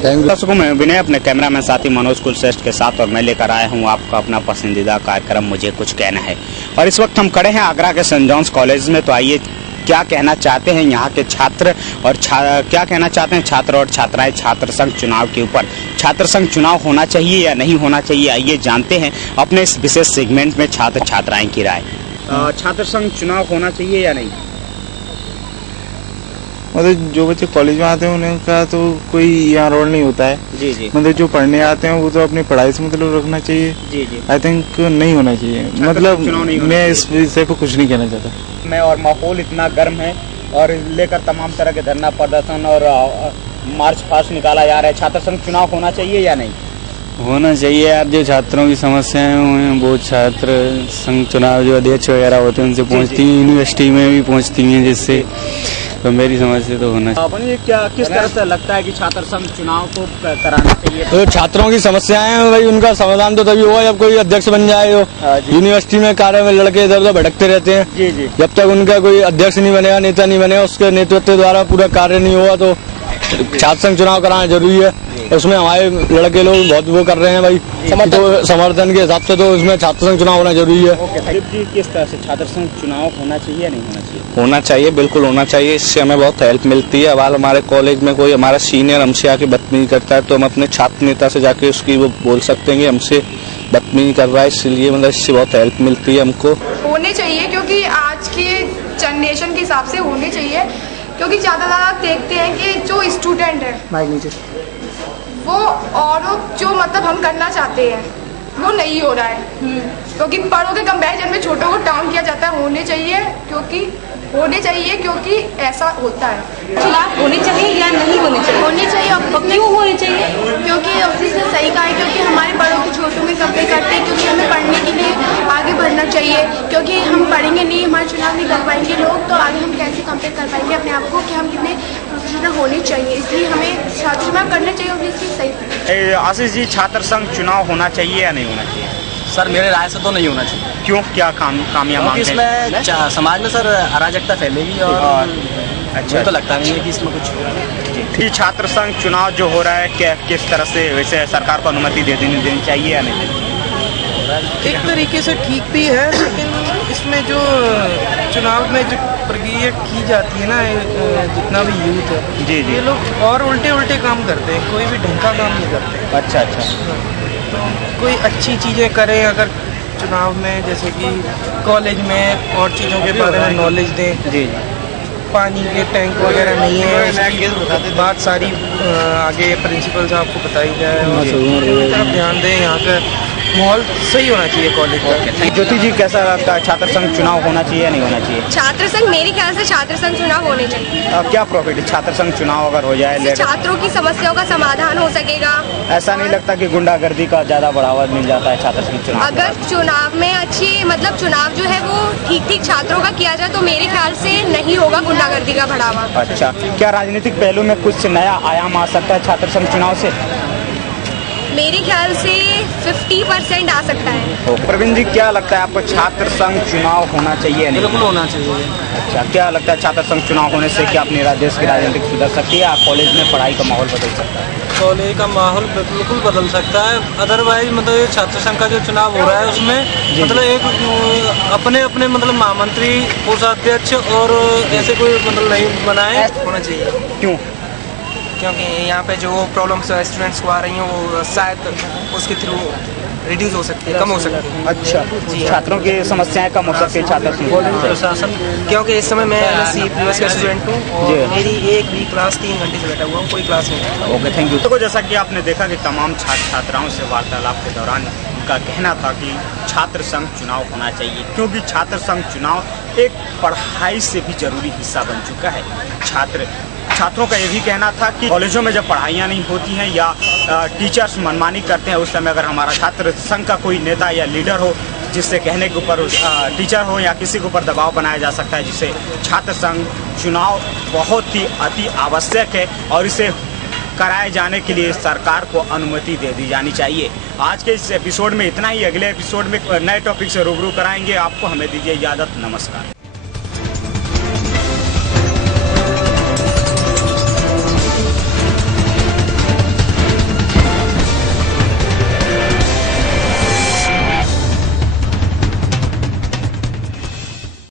दर्शकों मैं विनय अपने कैमरामैन साथी मनोज कुलश्रेष्ठ के साथ और मैं लेकर आया हूं आपका अपना पसंदीदा कार्यक्रम मुझे कुछ कहना है। और इस वक्त हम खड़े हैं आगरा के सेंट जॉन्स कॉलेज में। तो आइए क्या कहना चाहते हैं यहाँ के छात्र और क्या कहना चाहते हैं छात्र और छात्राएं छात्र संघ चुनाव के ऊपर। छात्र संघ चुनाव होना चाहिए या नहीं होना चाहिए, आइए जानते हैं अपने इस विशेष सेगमेंट में छात्र छात्राएं की राय। छात्र संघ चुनाव होना चाहिए या नहीं? मतलब जो बच्चे कॉलेज में आते हैं उनका तो कोई यहाँ रोल नहीं होता है। जी जी। मतलब जो पढ़ने आते हैं वो तो अपनी पढ़ाई से मतलब रखना चाहिए। जी जी। आई थिंक नहीं होना चाहिए। मतलब मैं इस विषय पर कुछ नहीं कहना चाहता। मैं और माहौल इतना गर्म है और लेकर तमाम तरह के धरना प्रदर्शन और मार्च पास्ट निकाला जा रहा है। छात्र संघ चुनाव होना चाहिए या नहीं? होना चाहिए यार। जो छात्रों की समस्याएं हैं वो छात्र संघ चुनाव जो अध्यक्ष वगैरह होते हैं उनसे पहुंचती हैं, यूनिवर्सिटी में भी पहुंचती हैं, जिससे तो मेरी समझ से तो होना चाहिए। क्या किस तरह से लगता है कि छात्र संघ चुनाव को कराना चाहिए? तो छात्रों की समस्याएं हैं भाई, उनका समाधान तो तभी होगा जब कोई अध्यक्ष बन जाए। यूनिवर्सिटी में कार्य में लड़के इधर उधर भटकते रहते हैं। जी जी। जब तक उनका कोई अध्यक्ष नहीं बनेगा, नेता नहीं बनेगा, उसके नेतृत्व द्वारा पूरा कार्य नहीं होगा तो छात्र संघ चुनाव कराना जरूरी है। उसमें हमारे लड़के लोग बहुत वो कर रहे हैं भाई, तो समर्थन के हिसाब से तो उसमें छात्र संघ चुनाव होना जरूरी है। किस तरह से छात्र संघ चुनाव होना चाहिए या नहीं होना चाहिए? होना चाहिए, बिल्कुल होना चाहिए। इससे हमें बहुत हेल्प मिलती है। अब हमारे कॉलेज में कोई हमारा सीनियर हमसे आके बदतमीजी करता है तो हम अपने छात्र नेता से जाके उसकी वो बोल सकते हैं कि हमसे बदतमीजी कर रहा है, इसलिए मतलब इससे बहुत हेल्प मिलती है हमको। होने चाहिए क्योंकि आज के जनरेशन के हिसाब से होने चाहिए, क्योंकि ज़्यादा आप देखते हैं कि जो स्टूडेंट है वो और जो मतलब हम करना चाहते हैं वो नहीं हो रहा है, क्योंकि बड़ों के कंपैरिजन में छोटों को डाउन किया जाता है। होने चाहिए क्योंकि ऐसा होता है। चुनाव होने चाहिए या नहीं होने चाहिए? होने चाहिए। क्यों होने चाहिए? क्योंकि ऑब्वियसली सही कहा है, क्योंकि हमारे बड़ों को छोटों में कंपेयर करते हैं, क्योंकि हमें पढ़ने के लिए आगे बढ़ना चाहिए। क्योंकि हम पढ़ेंगे नहीं, हमारे चुनाव नहीं कर पाएंगे लोग, तो आगे हम कैसे कंपेयर कर पाएंगे अपने आप को कि हम कितने प्रोफेशनल होने चाहिए। इसलिए हमें छात्र चुनाव करना चाहिए। ऑब्वियसली सही। आशीष जी, छात्र संघ चुनाव होना चाहिए या नहीं होना चाहिए? सर मेरे राय से तो नहीं होना चाहिए। क्यों, क्या कामयाब मांगते हैं? इसमें समाज में सर अराजकता फैलेगी और अच्छा तो लगता नहीं है कि इसमें कुछ। छात्र संघ चुनाव जो हो रहा है क्या किस तरह से वैसे सरकार को अनुमति देनी चाहिए या नहीं? एक तरीके से ठीक भी है, लेकिन इसमें जो चुनाव में जो प्रक्रिया की जाती है ना, जितना भी यूथ है जी जी, ये लोग और उल्टे काम करते हैं, कोई भी ढंग का काम नहीं करते। अच्छा अच्छा। कोई अच्छी चीज़ें करें अगर चुनाव में, जैसे कि कॉलेज में और चीज़ों के बारे में नॉलेज दें। जी। पानी के टैंक वगैरह नहीं है, बात सारी आगे प्रिंसिपल साहब को बताई जाए और तरफ ध्यान दें। यहाँ का माहौल सही होना चाहिए कॉलेज का। ज्योति जी, कैसा लगता है छात्र संघ चुनाव होना चाहिए या नहीं होना चाहिए? छात्र संघ, मेरे ख्याल से छात्र संघ चुनाव होने चाहिए। क्या प्रॉफिट है छात्र संघ चुनाव अगर हो जाए? छात्रों की समस्याओं का समाधान हो सकेगा। ऐसा नहीं लगता कि गुंडागर्दी का ज्यादा बढ़ावा मिल जाता है छात्र संघ चुनाव? अगर चुनाव में अच्छी मतलब चुनाव जो है वो ठीक छात्रों का किया जाए तो मेरे ख्याल से नहीं होगा गुंडागर्दी का बढ़ावा। अच्छा, क्या राजनीतिक पहलू में कुछ नया आयाम आ सकता है छात्र संघ चुनाव से? मेरे ख्याल से 50% आ सकता है। प्रवीण जी, क्या लगता है आपको छात्र संघ चुनाव होना चाहिए? बिल्कुल होना चाहिए। अच्छा, क्या लगता है छात्र संघ चुनाव होने से क्या अपने देश की राजनीति सुधर सकती है या कॉलेज में पढ़ाई का माहौल बदल सकता है? कॉलेज का माहौल बिल्कुल बदल सकता है। अदरवाइज मतलब ये छात्र संघ का जो चुनाव हो रहा है उसमें मतलब एक अपने मतलब महामंत्री, कोषाध्यक्ष और ऐसे कोई मतलब नहीं बनाए होना चाहिए। क्यों? क्योंकि यहाँ पे जो प्रॉब्लम्स स्टूडेंट्स को आ रही हैं वो शायद उसके थ्रू रिड्यूस हो सकती है, कम हो सकती है। अच्छा जी, छात्रों की समस्याएं कम हो सकती है छात्र प्रशासन। क्योंकि इस समय मैं MSc प्रीवियस का स्टूडेंट हूँ और मेरी एक भी क्लास 3 घंटे से बैठा हुआ हूँ, कोई क्लास नहीं। Okay, thank you. तो जैसा कि आपने देखा कि तमाम छात्र छात्राओं से वार्तालाप के दौरान उनका कहना था कि छात्र संघ चुनाव होना चाहिए, क्योंकि छात्र संघ चुनाव एक पढ़ाई से भी जरूरी हिस्सा बन चुका है। छात्रों का ये भी कहना था कि कॉलेजों में जब पढ़ाइयाँ नहीं होती हैं या टीचर्स मनमानी करते हैं, उस समय अगर हमारा छात्र संघ का कोई नेता या लीडर हो जिससे कहने के ऊपर टीचर हो या किसी के ऊपर दबाव बनाया जा सकता है, जिससे छात्र संघ चुनाव बहुत ही अति आवश्यक है और इसे कराए जाने के लिए सरकार को अनुमति दे दी जानी चाहिए। आज के इस एपिसोड में इतना ही। अगले एपिसोड में नए टॉपिक से रूबरू कराएंगे आपको। हमें दीजिए इजाज़त। नमस्कार।